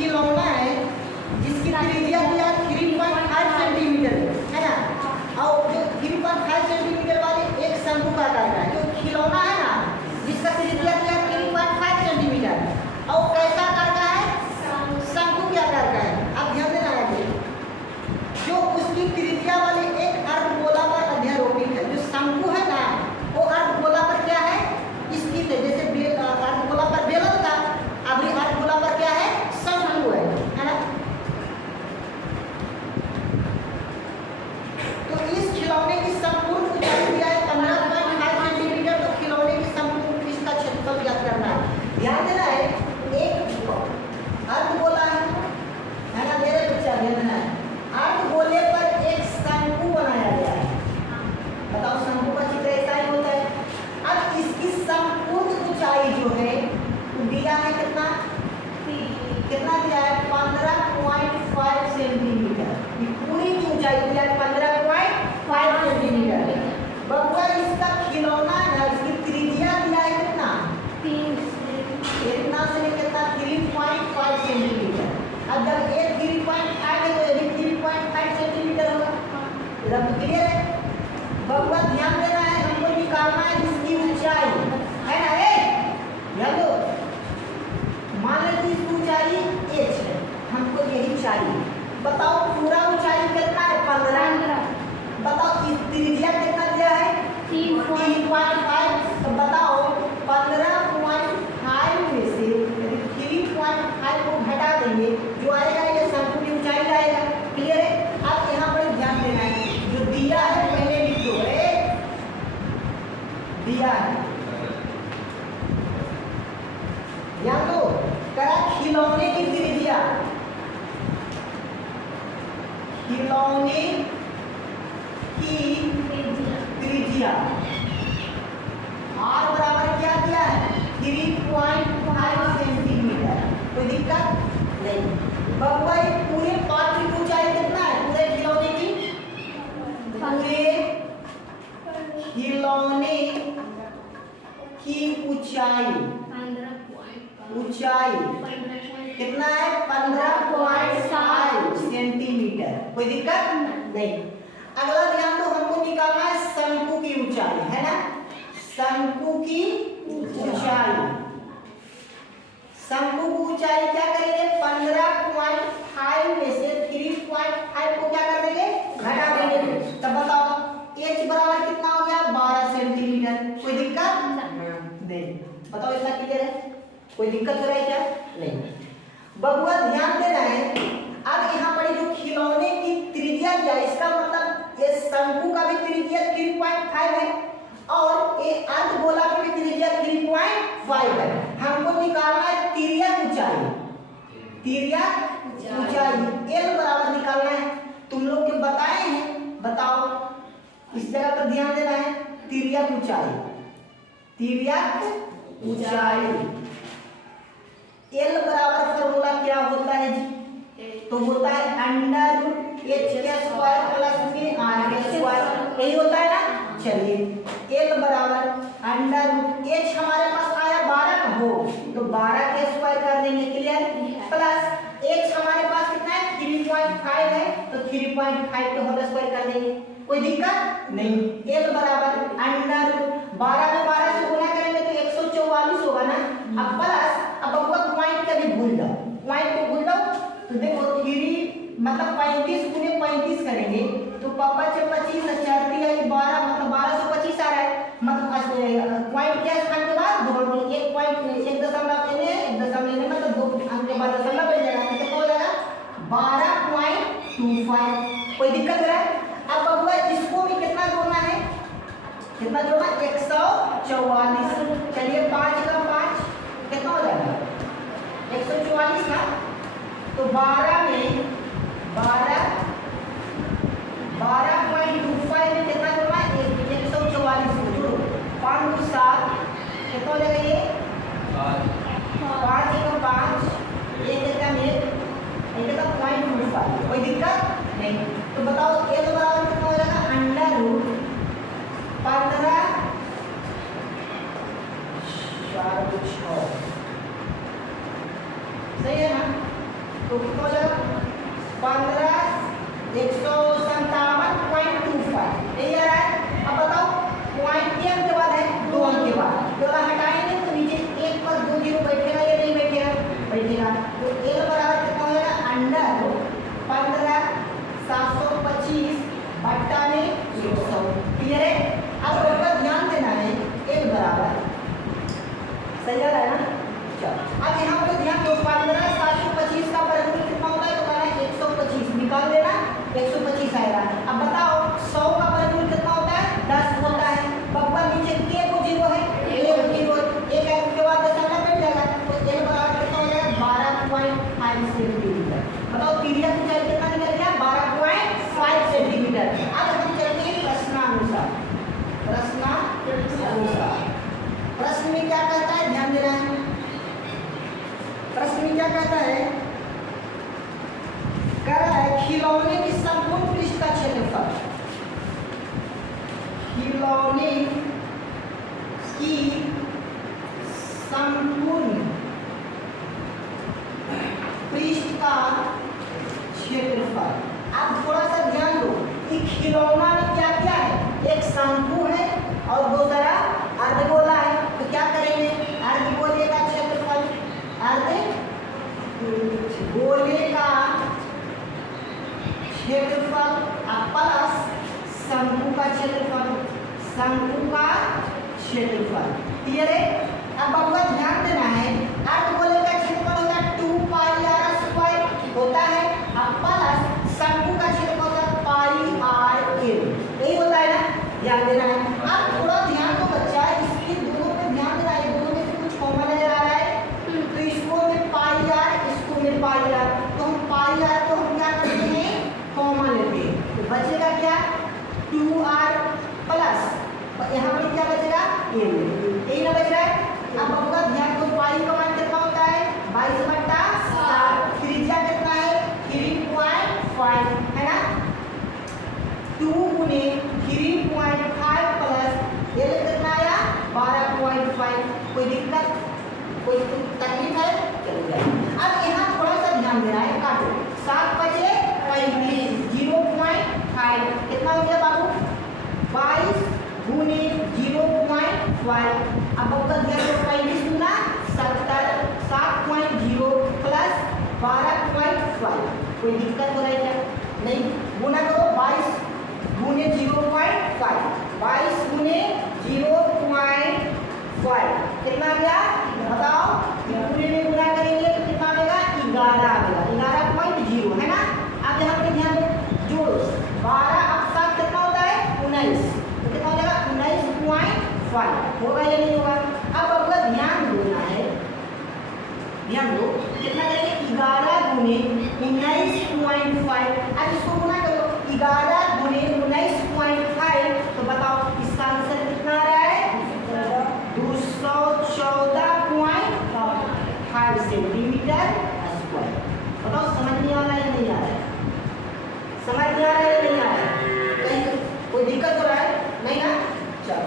खिलौना है जिसकी त्रिज्या क्या 3.5 सेंटीमीटर है ना, और जो 3.5 सेंटीमीटर वाले एक शंकु का आकार का है, जो खिलौना है ना जिसका त्रिज्या क्या 3.5 सेंटीमीटर और कैसा आकार का है, शंकु के आकार का है। अब ध्यान देना है जो उसकी त्रिज्या वाले एक अर्धगोला पर अध्यारोपित है, जो शंकु है ना वो अर्धगोला पर क्या है स्थित है, जैसे अर्धगोला पर बेलन था, अभी अर्धगोला पर क्या है शंकु है ना। तो इस खिलौने की संपूर्ण ऊंचाई क्या है 15.5 सेंटीमीटर। तो खिलौने की संपूर्ण पृष्ठ का क्षेत्रफल ज्ञात करना है। ध्यान देना है एक अर्धगोला है ना, मेरे बच्चा ध्यान देना है, अर्धगोले पर एक शंकु बनाया गया है। बताओ शंकु का चित्र ऐसा ही होता है। अब इसकी संपूर्ण ऊंचाई जो है दिया है कितना दिया है 15.5 सेंटीमीटर। पूरी की ऊंचाई दिया है 15.5 सेंटीमीटर। बबुआ इसका खिलौना है, इसकी त्रिज्या दिया है कितना 3.5 सेंटीमीटर। अब जब एक 3.5 है तो ये भी 3.5 सेंटीमीटर होगा। रब क्लियर है। बबुआ ध्यान देना है, हमको निकालना है इसकी ऊंचाई है ना। याद हो मान लेते इसकी ऊंचाई h है, हमको यही चाहिए। बताओ पूरा ऊंचाई कितना है 15। बताओ इस त्रिज्या कितना दिया है 3.5। तो बताओ 15.5 में से 3.5 को घटा देंगे, जो आएगा ये शंकु की ऊंचाई आएगा। क्लियर है। अब यहाँ पर ध्यान देना है, जो दिया है पहले लिख दो, दिया है या तो करा खिलौने की त्रिज्या, खिलौने की त्रिज्या R बराबर क्या दिया है 3.5 सेंटीमीटर। कोई दिक्कत नहीं। बबुआ पूरे पात्र की ऊंचाई कितना है, पूरे खिलौने की, पूरे खिलौने की ऊंचाई कितना है 15.5 सेंटीमीटर। कोई दिक्कत नहीं। अगला ध्यान दो, हमको निकालना है शंकु की ऊंचाई है ना, शंकु की ऊंचाई। शंकु की ऊंचाई क्या करेंगे 15.5 में से 3.5 को क्या कर देंगे घटा देंगे। तब बताओ h बराबर कितना हो गया 12 सेंटीमीटर। कोई दिक्कत नहीं। बताओ इतना क्लियर है, कोई दिक्कत हो रहा है क्या नहीं। बबुआ ध्यान देना है, अब यहाँ पर जो खिलौने की त्रिज्या दिया इसका मतलब ये शंकु का भी त्रिज्या 3.5 है और ये अर्धगोला की भी त्रिज्या 3.5 है। हमको निकालना है तिर्यक ऊंचाई, तिर्यक ऊंचाई L बराबर निकालना है। तुम लोग के बताए हैं, बताओ इस जगह पर ध्यान देना है। तिर्यक ऊंचाई, तिर्यक ऊंचाई L बराबर फॉर्मूला क्या होता है जी, तो होता है √h² प्लस में r²। यही होता है ना। चलिए L बराबर √h हमारे पास आया 12 हो तो 12 के स्क्वायर कर देंगे। क्लियर। प्लस h हमारे पास कितना है 3.5 है तो 3.5 के होल स्क्वायर कर देंगे। कोई दिक्कत नहीं। L बराबर √12 में 12 से गुणा करेंगे तो 144 होगा ना। अब प्लस अब पॉइंट का भी भूल जाओ, पॉइंट को भूल जाओ तो देखो 3 मतलब 35 गुने 35 करेंगे तो पापा से 25 4 3 12 मतलब 1225 आ रहा है। मतलब पॉइंट क्या स्थान के बाद दो एक पॉइंट एक दशमलव लेने मतलब 2 अंक के बाद दशमलव मिल जाएगा, कितना हो जाएगा 12.25। कोई दिक्कत है। अब बबुआ इसको भी कितना जोड़ना है, कितना जोड़ना 144। चलिए 5 का 5 कितना हो जाएगा 144 ना। तो 12 में 12.25 में कितना जोड़ना है 144 को जोड़ो 5 को 7 कितना हो जाएगा ये 5 का 5 1 का 1 का 0.25। कोई दिक्कत नहीं। तो बताओ ये तो बराबर कितना हो जाएगा √15 4 6 सही है ना। तो कितना हो जाएगा 15,157.25 यही आ रहा है। अब बताओ पॉइंट के अंक के बाद है 2 अंक के बाद, तो अगर हटाएंगे तो नीचे 1 पर 2 जीरो बैठेगा या नहीं बैठेगा? बैठेगा। तो L बराबर कितना हो जाएगा अंडर 15,725 बट्टा में 100। क्लियर है? अब ऊपर ध्यान देना है L बराबर सही आ रहा है ना? चलो अब यहाँ पे ध्यान दो 15,725 का वर्गमूल कितना होता है? तो कहना है 125 निकाल देना 125 आएगा। अब बताओ 100 का वर्गमूल कितना होता है? 10 होता है। बब्बर नीचे के को 0 है, a को 0 एक अंक के बाद दशमलव बैठ जाएगा, तो L बराबर कितना हो जाएगा 12.5 सेंटीमीटर। बताओ तिर्यक ऊंचाई कितना निकल गया 12.5 सेंटीमीटर। अब हम चलते हैं प्रश्नानुसार। प्रश्न में क्या कहता है ध्यान देना है। प्रश्न में क्या कहता है? कह रहा है खिलौने की संपूर्ण पृष्ठ का क्षेत्रफल, खिलौने की संपूर्ण पृष्ठ का क्षेत्रफल। आप थोड़ा सा ध्यान दो कि खिलौना में क्या क्या है? एक शंकु है और दूसरा अर्धगोला है। तो क्या करेंगे? अर्धगोले का क्षेत्रफल, अर्धगोले का क्षेत्रफल प्लस शंकु का क्षेत्रफल, शंकु का क्षेत्रफल। क्लियर है? अब आपको ध्यान देना है अर्धगोले का क्षेत्रफल होता है 2πr² होता है प्लस शंकु का क्षेत्रफल होता है πr²। यही होता है ना? ध्यान देना है। अब थोड़ा ध्यान दो बच्चा, इसके दोनों पे ध्यान देना है। दोनों में से कुछ कॉमन नजर आ रहा है, तो इसको में πr, इसको में πr, तो हम πr को हम क्या करते हैं कॉमन लेते हैं। तो बचेगा क्या 2r प्लस यहाँ पे क्या बचेगा यही ना बच रहा है। अब आपका ध्यान दो पाई का मान कितना होता है 22/7, त्रिज्या कितना है 3.5 है ना। 2 गुने 3.5 प्लस L कितना आया 12.5। कोई दिक्कत कोई तकलीफ है? चलिए अब यहाँ थोड़ा सा ध्यान देना है। काटो 7 बचे 35 0.5 कितना हो गया बाबू 22 गुने 0.5। अब आपका ध्यान दो 35 गुना 70 7.0 प्लस 12.5। कोई दिक्कत हो रहा है क्या? नहीं। गुना करो 22 गुने 0.5, 22 गुने 0.5 कितना गया बताओ? पूरे में गुना करेंगे तो कितना आएगा 11 आएगा, 11.0 है ना। अब यहाँ पे ध्यान दो जोड़ो 12 अब 7 कितना होता है 19, तो कितना हो जाएगा 19.5 होगा या नहीं होगा? अब आपका ध्यान देना है, ध्यान दो कितना करेंगे 11 गुने 19.5। अब इसको गुना करो 11 गुने 19.5, तो बताओ इसका आंसर कितना आ रहा है 214.5 सेंटीमीटर स्क्वायर। बताओ समझ में आ रहा है या नहीं आ रहा है? समझ में आ रहा है या नहीं आ रहा है? कहीं कोई दिक्कत हो रहा है? नहीं ना? चलो